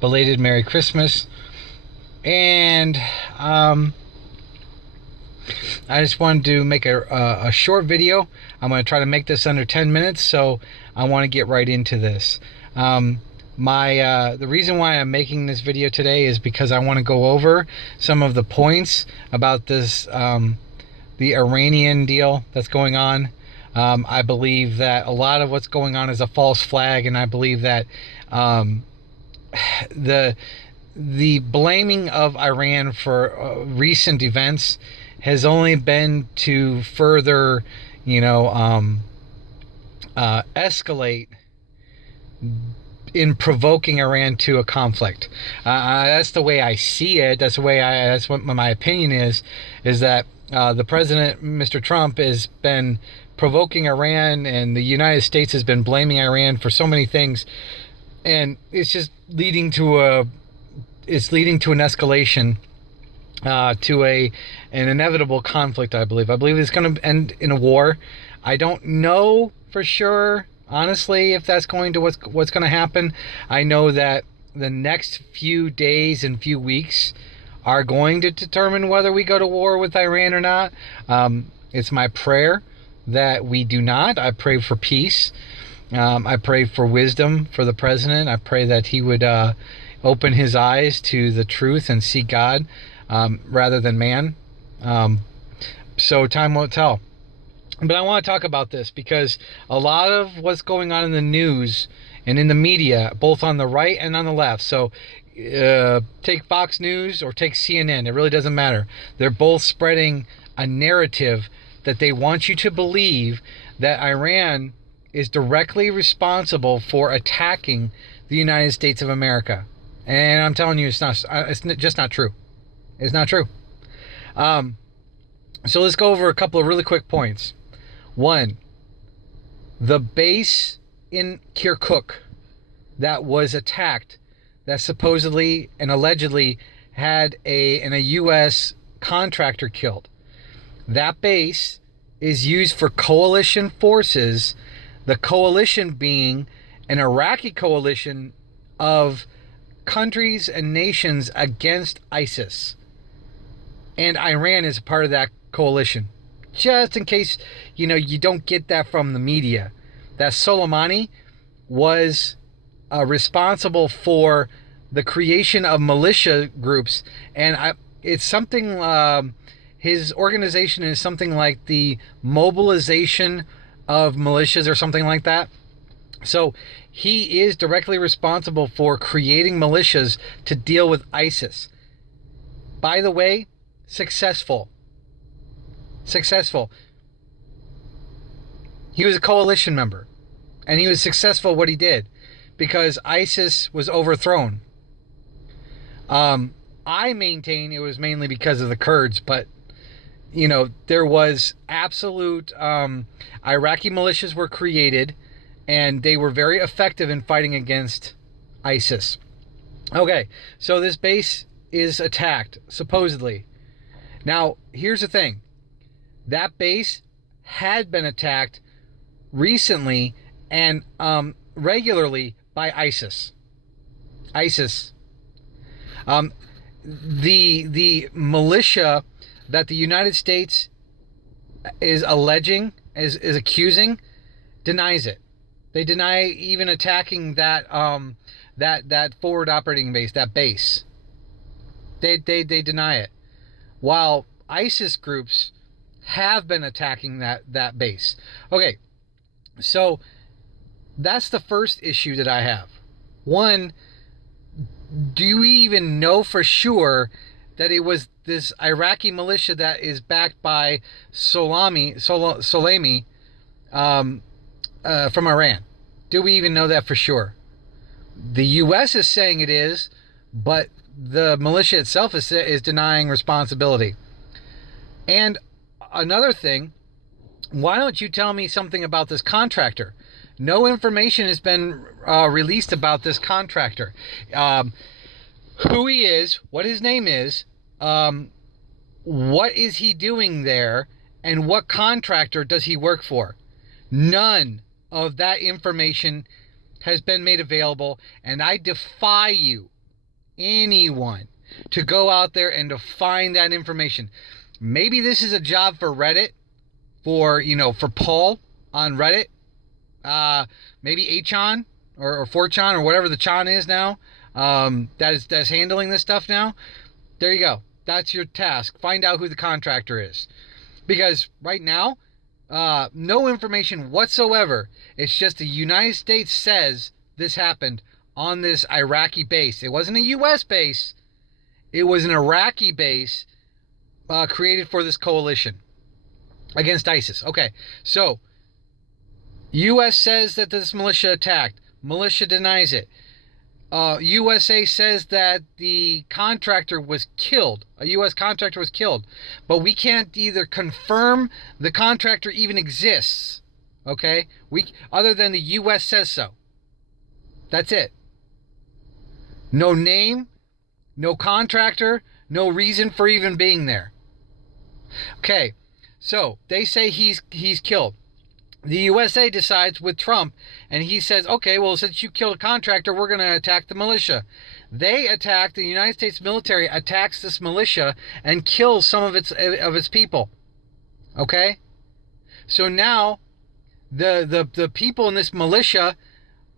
belated Merry Christmas. And I just wanted to make a short video. I'm going to try to make this under 10 minutes, so I want to get right into this. The reason why I'm making this video today is because I want to go over some of the points about this the Iranian deal that's going on. I believe that a lot of what's going on is a false flag, and I believe that the blaming of Iran for recent events has only been to further, escalate in provoking Iran to a conflict. That's the way I see it. That's what my opinion is that the president, Mr. Trump, has been provoking Iran, and the United States has been blaming Iran for so many things, and it's just leading to an escalation, to an inevitable conflict. I believe it's going to end in a war. I don't know for sure, honestly, if that's going to what's going to happen. I know that the next few days and few weeks are going to determine whether we go to war with Iran or not. It's my prayer that we do not. I pray for peace. I pray for wisdom for the president. I pray that he would open his eyes to the truth and see God rather than man. So time won't tell. But I want to talk about this because a lot of what's going on in the news and in the media, both on the right and on the left. So take Fox News or take CNN. It really doesn't matter. They're both spreading a narrative that they want you to believe that Iran is directly responsible for attacking the United States of America. And I'm telling you, it's just not true. It's not true. So let's go over a couple of really quick points. One, the base in Kirkuk that was attacked, that supposedly and allegedly had a U.S. contractor killed. That base is used for coalition forces, the coalition being an Iraqi coalition of countries and nations against ISIS. And Iran is a part of that coalition. Just in case, you don't get that from the media. That Soleimani was responsible for the creation of militia groups. And it's something, his organization is something like the mobilization of militias or something like that. So he is directly responsible for creating militias to deal with ISIS. By the way, successful. He was a coalition member, and he was successful what he did because ISIS was overthrown. I maintain it was mainly because of the Kurds, but there was absolute Iraqi militias were created, and they were very effective in fighting against ISIS. Okay, so this base is attacked, supposedly. Now, here's the thing. That base had been attacked recently and regularly by ISIS. The militia that the United States is alleging, is accusing, denies it. They deny even attacking that that forward operating base, that base. They deny it. While ISIS groups have been attacking that base. Okay, so that's the first issue that I have. One, do we even know for sure that it was this Iraqi militia that is backed by Soleimani from Iran? Do we even know that for sure? The U.S. is saying it is, but the militia itself is denying responsibility. And another thing, why don't you tell me something about this contractor? No information has been released about this contractor. Who he is, what his name is, what is he doing there, and what contractor does he work for? None of that information has been made available, and I defy you, anyone, to go out there and to find that information. Maybe this is a job for Reddit, for Paul on Reddit, maybe 8chan or 4chan or whatever the chan is now, that's handling this stuff now. There you go. That's your task. Find out who the contractor is. Because right now, no information whatsoever. It's just the United States says this happened on this Iraqi base. It wasn't a U.S. base. It was an Iraqi base created for this coalition against ISIS. Okay, so U.S. says that this militia attacked. Militia denies it. USA says that the contractor was killed. A U.S. contractor was killed. But we can't either confirm the contractor even exists. Okay? Other than the U.S. says so. That's it. No name, no contractor, no reason for even being there. Okay, so they say he's killed. The USA decides with Trump, and he says, okay, well, since you killed a contractor, we're going to attack the militia. The United States military attacks this militia and kills some of its people. Okay? So now, the people in this militia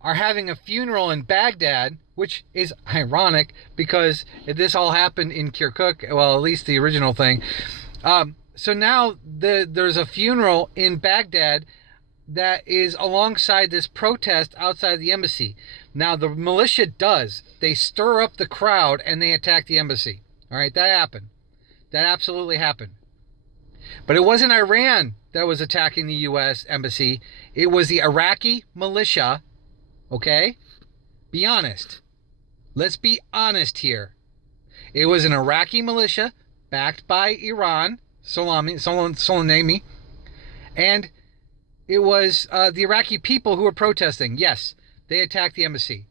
are having a funeral in Baghdad, which is ironic because this all happened in Kirkuk, well, at least the original thing. So now there's a funeral in Baghdad that is alongside this protest outside the embassy. Now, the militia they stir up the crowd and they attack the embassy. All right, that happened. That absolutely happened. But it wasn't Iran that was attacking the U.S. embassy. It was the Iraqi militia. Okay? Be honest. Let's be honest here. It was an Iraqi militia backed by Iran, Soleimani, and it was the Iraqi people who were protesting. Yes, they attacked the embassy.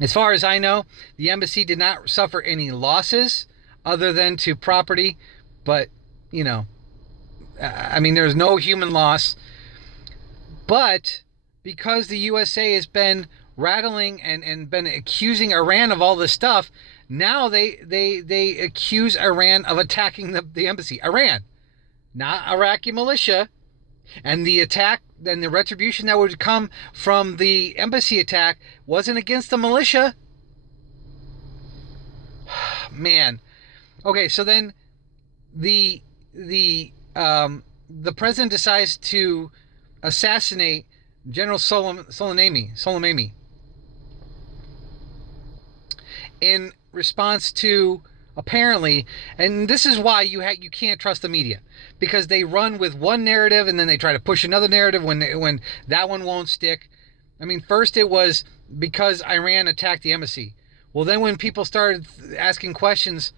As far as I know, the embassy did not suffer any losses other than to property, but, there's no human loss. But because the USA has been rattling and been accusing Iran of all this stuff, now they accuse Iran of attacking the embassy. Iran, not Iraqi militia. And the attack, then the retribution that would come from the embassy attack wasn't against the militia. Man. Okay, so then the president decides to assassinate General Soleimani in response to, apparently, and this is why you can't trust the media, because they run with one narrative and then they try to push another narrative when that one won't stick. First it was because Iran attacked the embassy. Well, then when people started asking questions,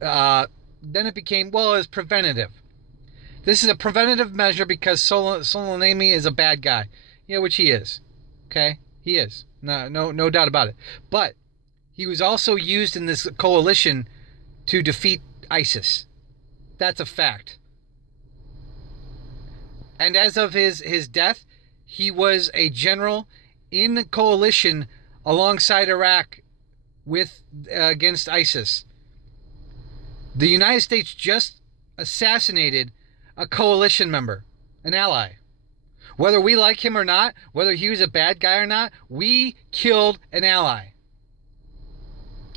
then it became, well, it's preventative. This is a preventative measure because Soleimani is a bad guy. Yeah, which he is. Okay? He is. No doubt about it. But he was also used in this coalition to defeat ISIS. That's a fact. And as of his death, he was a general in the coalition alongside Iraq against ISIS. The United States just assassinated a coalition member, an ally. Whether we like him or not, whether he was a bad guy or not, we killed an ally.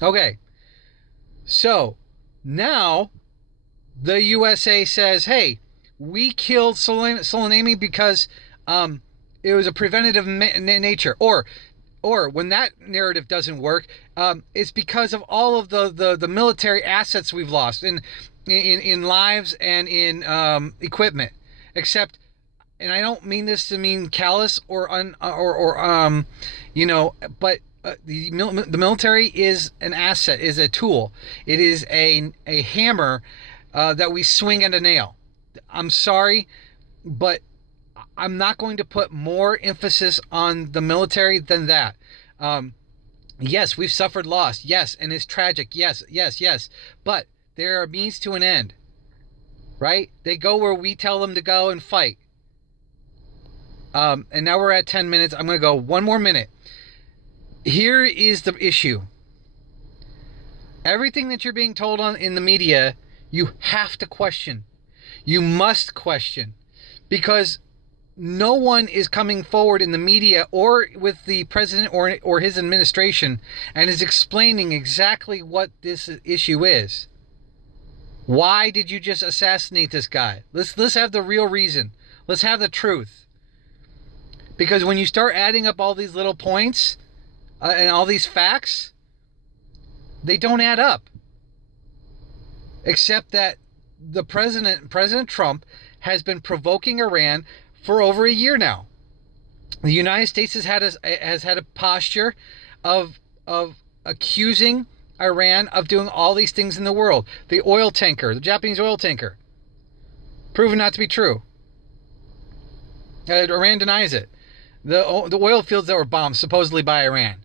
Okay, so now the USA says, hey, we killed Soleimani because it was a preventative nature. Or when that narrative doesn't work, it's because of all of the military assets we've lost in lives and in equipment. Except, and I don't mean this to mean callous but the military is an asset, is a tool. It is a hammer that we swing at a nail. I'm sorry, but I'm not going to put more emphasis on the military than that. Yes, we've suffered loss. Yes, and it's tragic. Yes. But there are means to an end, right? They go where we tell them to go and fight. And now we're at 10 minutes. I'm going to go one more minute. Here is the issue. Everything that you're being told in the media, you have to question. You must question. Because no one is coming forward in the media or with the president or his administration and is explaining exactly what this issue is. Why did you just assassinate this guy? Let's have the real reason. Let's have the truth. Because when you start adding up all these little points and all these facts, they don't add up. Except that the President Trump, has been provoking Iran for over a year now. The United States has had a posture of accusing Iran of doing all these things in the world. The oil tanker, the Japanese oil tanker, proven not to be true. Iran denies it. The oil fields that were bombed supposedly by Iran.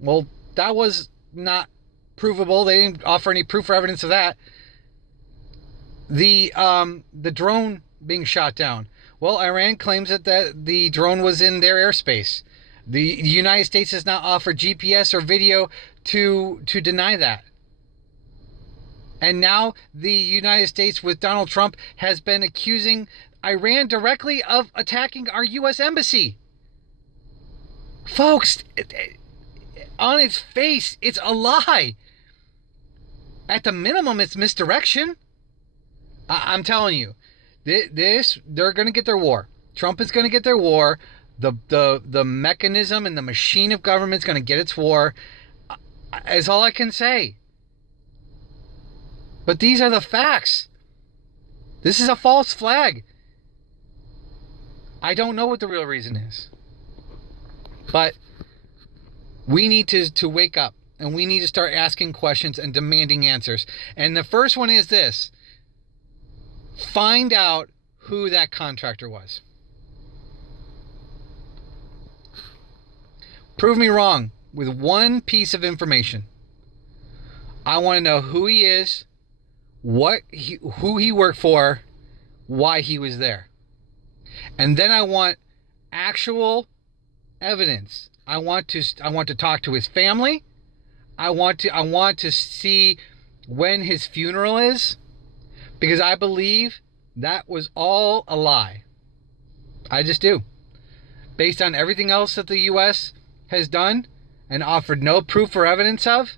Well, that was not provable. They didn't offer any proof or evidence of that. The drone being shot down. Well, Iran claims that the drone was in their airspace. The United States has not offered GPS or video to deny that. And now the United States with Donald Trump has been accusing Iran directly of attacking our U.S. embassy. Folks, on its face, it's a lie. At the minimum, it's misdirection. I'm telling you, they're going to get their war. Trump is going to get their war. The mechanism and the machine of government is going to get its war. Is all I can say. But these are the facts. This is a false flag. I don't know what the real reason is. But we need to wake up, and we need to start asking questions and demanding answers. And the first one is this. Find out who that contractor was. Prove me wrong with one piece of information. I want to know who he is, who he worked for, why he was there. And then I want actual evidence. I want to talk to his family. I want to see when his funeral is, because I believe that was all a lie. I just do. Based on everything else that the U.S. has done and offered no proof or evidence of.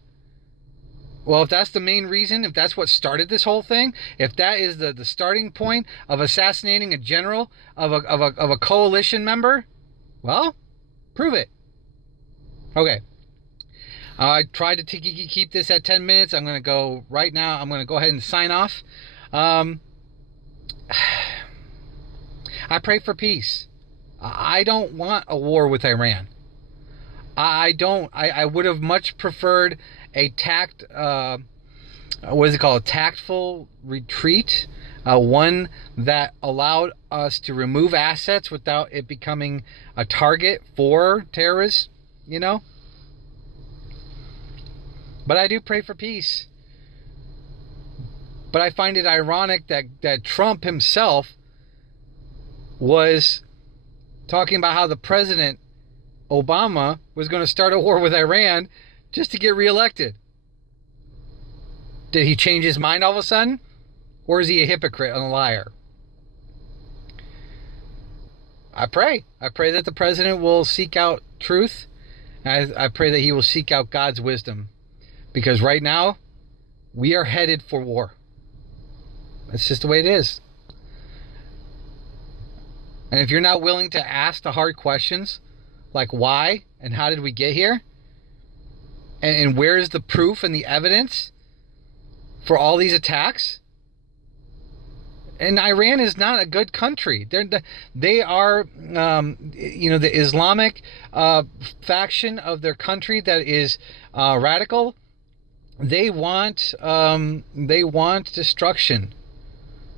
Well, if that's the main reason, if that's what started this whole thing, if that is the starting point of assassinating a general of a coalition member, well, prove it. Okay. I tried to keep this at 10 minutes. I'm going to go right now. I'm going to go ahead and sign off. I pray for peace. I don't want a war with Iran. I don't. I would have much preferred a tactful retreat, one that allowed us to remove assets without it becoming a target for terrorists, But I do pray for peace. But I find it ironic that Trump himself was talking about how the president, Obama, was going to start a war with Iran just to get reelected. Did he change his mind all of a sudden? Or is he a hypocrite and a liar? I pray that the president will seek out truth. I pray that he will seek out God's wisdom. Because right now, we are headed for war. That's just the way it is. And if you're not willing to ask the hard questions, like why and how did we get here? And where's the proof and the evidence for all these attacks? And Iran is not a good country. They are, the Islamic faction of their country that is radical. They want destruction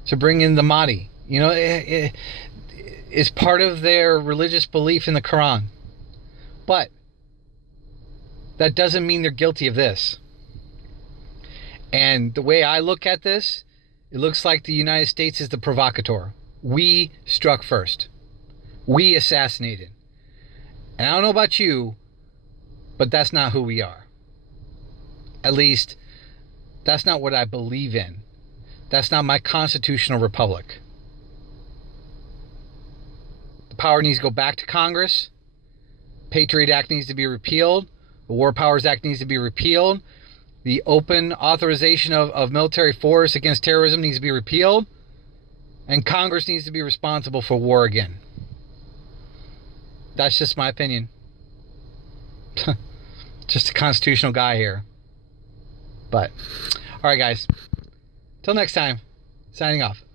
to bring in the Mahdi. It's part of their religious belief in the Quran. But that doesn't mean they're guilty of this. And the way I look at this, it looks like the United States is the provocateur. We struck first. we assassinated. And I don't know about you, but that's not who we are. At least, that's not what I believe in. That's not my constitutional republic. The power needs to go back to Congress. Patriot Act needs to be repealed. The War Powers Act needs to be repealed. The open authorization of military force against terrorism needs to be repealed. And Congress needs to be responsible for war again. That's just my opinion. Just a constitutional guy here. But, alright guys. Till next time, signing off.